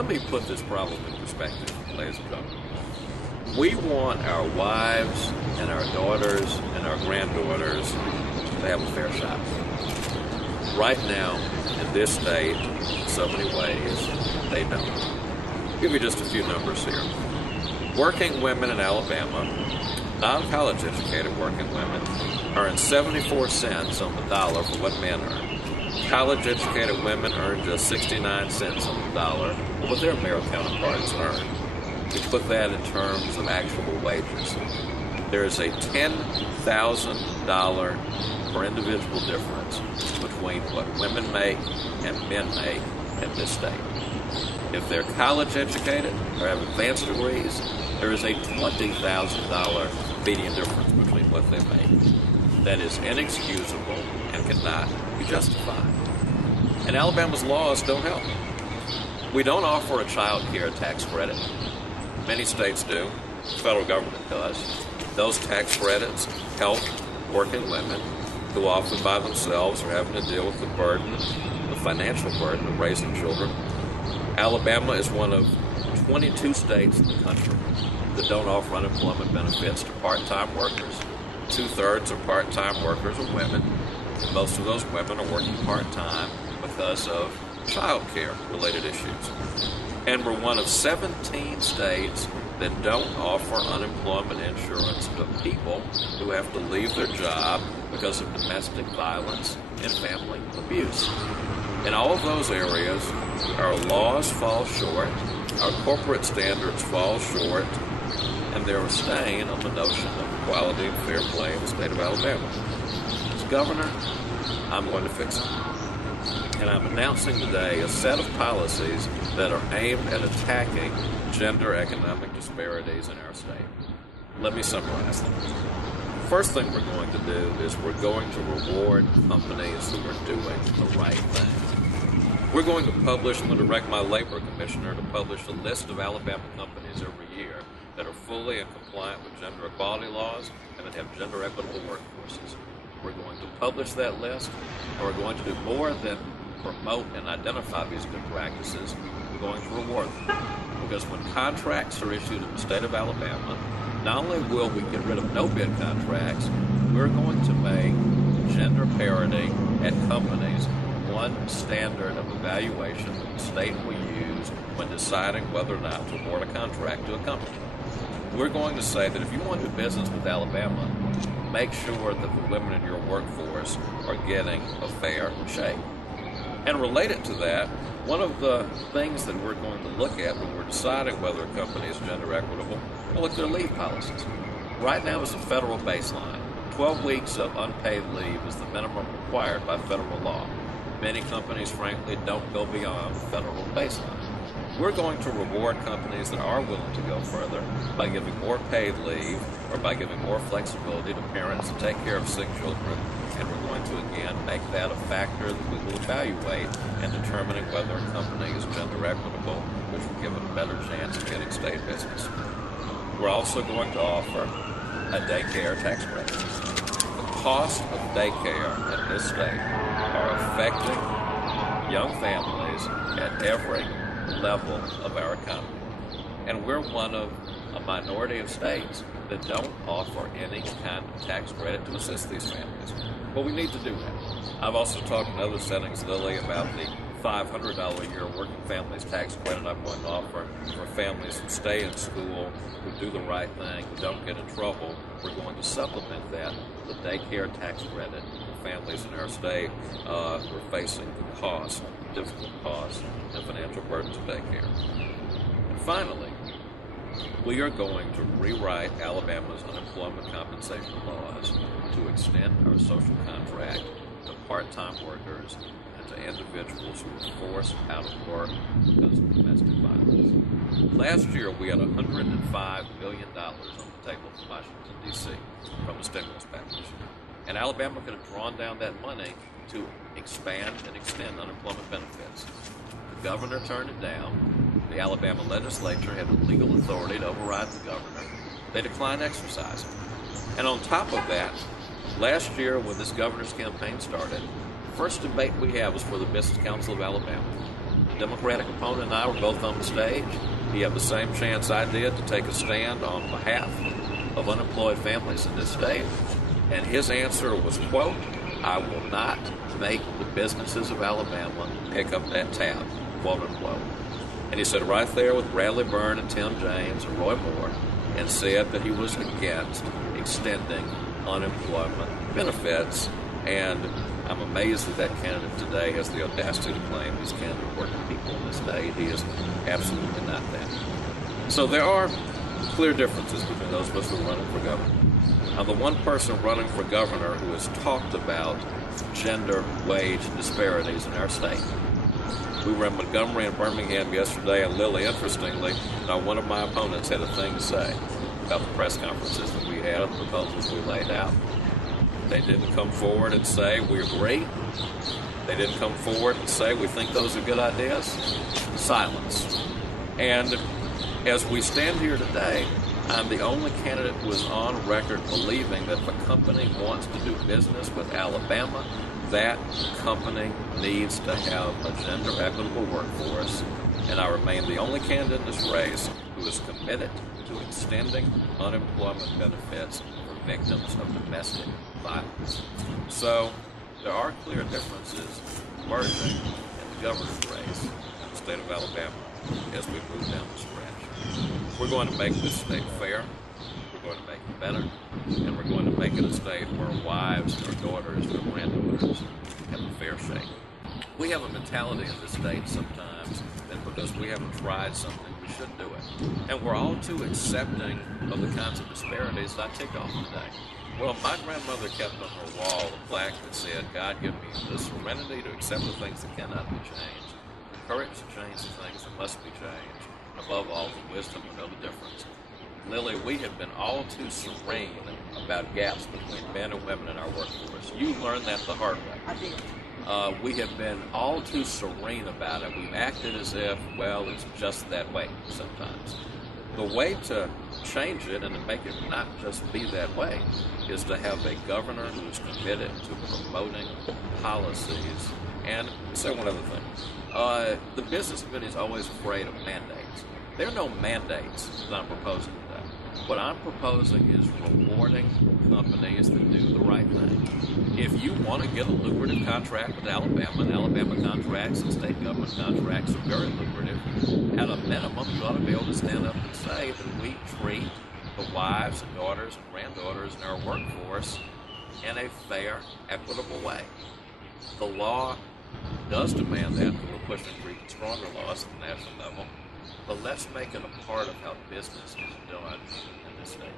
Let me put this problem in perspective, ladies and gentlemen. We want our wives and our daughters and our granddaughters to have a fair shot. Right now, in this state, in so many ways, they don't. I'll give you just a few numbers here. Working women in Alabama, non-college educated working women, earn 74 cents on the dollar for what men earn. College educated women earn just 69 cents on the dollar for what their male counterparts earn. To put that in terms of actual wages, there's a $10,000 per individual difference between what women make and men make in this state. If they're college educated or have advanced degrees, there is a $20,000 median difference between what they make. That is inexcusable and cannot be justified. And Alabama's laws don't help. We don't offer a child care tax credit. Many states do. The federal government does. Those tax credits help working women who often by themselves are having to deal with the burden, the financial burden of raising children. Alabama is one of 22 states in the country that don't offer unemployment benefits to part-time workers. 2/3 of part-time workers are women. Most of those women are working part-time because of child care related issues. And we're one of 17 states that don't offer unemployment insurance to people who have to leave their job because of domestic violence and family abuse. In all of those areas, our laws fall short, our corporate standards fall short, and they're a stain on the notion of equality and fair play in the state of Alabama. As governor, I'm going to fix it. And I'm announcing today a set of policies that are aimed at attacking gender economic disparities in our state. Let me summarize them. First thing we're going to do is we're going to reward companies who are doing the right thing. We're going to publish, I'm going to direct my labor commissioner to publish a list of Alabama companies every year that are fully and compliant with gender equality laws and that have gender equitable workforces. We're going to publish that list, and we're going to do more than promote and identify these good practices. We're going to reward them. Because when contracts are issued in the state of Alabama, not only will we get rid of no-bid contracts, we're going to make gender parity at companies one standard of evaluation that the state will use when deciding whether or not to award a contract to a company. We're going to say that if you want to do business with Alabama, make sure that the women in your workforce are getting a fair shake. And related to that, one of the things that we're going to look at when we're deciding whether a company is gender equitable, we'll look at their leave policies. Right now is the federal baseline. 12 weeks of unpaid leave is the minimum required by federal law. Many companies, frankly, don't go beyond the federal baseline. We're going to reward companies that are willing to go further by giving more paid leave or by giving more flexibility to parents to take care of sick children. And we're going to, again, make that a factor that we will evaluate in determining whether a company is gender equitable, which will give it a better chance of getting state business. We're also going to offer a daycare tax credit. The cost of daycare in this state are affecting young families at every level of our economy. And we're one of a minority of states that don't offer any kind of tax credit to assist these families. But we need to do that. I've also talked in other settings, Lily, about the $500 a year working families tax credit I'm going to offer for families who stay in school, who do the right thing, who don't get in trouble. We're going to supplement that with a daycare tax credit for families in our state who are facing the cost, difficult costs, and financial burdens of daycare. And finally, we are going to rewrite Alabama's unemployment compensation laws to extend our social contract to part-time workers and to individuals who are forced out of work because of domestic violence. Last year, we had $105 billion on the table from Washington, D.C. from the stimulus package. And Alabama could have drawn down that money to expand and extend unemployment benefits. The governor turned it down. The Alabama legislature had the legal authority to override the governor. They declined exercising. And on top of that, last year when this governor's campaign started, the first debate we had was for the Business Council of Alabama. Democratic opponent and I were both on the stage, he had the same chance I did to take a stand on behalf of unemployed families in this state. And his answer was, quote, "I will not make the businesses of Alabama pick up that tab," quote unquote. And he said right there with Bradley Byrne and Tim James and Roy Moore, and said that he was against extending unemployment benefits. And I'm amazed that that candidate today has the audacity to claim he's candidate working people in this state. He is absolutely not that. So there are clear differences between those of us who are running for governor. Now, the one person running for governor who has talked about gender wage disparities in our state. We were in Montgomery and Birmingham yesterday, and Lily, interestingly, one of my opponents had a thing to say about the press conferences that we had and the proposals we laid out. They didn't come forward and say, we agree. They didn't come forward and say, we think those are good ideas. Silence. And as we stand here today, I'm the only candidate who is on record believing that if a company wants to do business with Alabama, that company needs to have a gender equitable workforce. And I remain the only candidate in this race who is committed to extending unemployment benefits for victims of domestic violence. So there are clear differences emerging in the governor's race in the state of Alabama as we move down the stretch. We're going to make this state fair, we're going to make it better, and we're going to make it a state where wives, their daughters, their granddaughters have a fair shake. We have a mentality in this state sometimes that because we haven't tried something, we shouldn't do it. And we're all too accepting of the kinds of disparities that I ticked off today. Well, my grandmother kept on her wall a plaque that said, "God, give me the serenity to accept the things that cannot be changed, the courage to change the things that must be changed, and above all, the wisdom to know the difference." Lily, we have been all too serene about gaps between men and women in our workforce. You learned that the hard way. I did. We have been all too serene about it. We've acted as if, well, it's just that way sometimes. The way to change it and to make it not just be that way is to have a governor who is committed to promoting policies. And say one other thing. The business committee is always afraid of mandates. There are no mandates that I'm proposing today. What I'm proposing is rewarding companies that do the right thing. If you want to get a lucrative contract with Alabama, and Alabama contracts and state government contracts are very lucrative, at a minimum you ought to be able to stand up and say that we treat the wives and daughters and granddaughters in our workforce in a fair, equitable way. The law does demand that, and we're pushing for even stronger laws at the national level. But let's make it a part of how business is done in this state.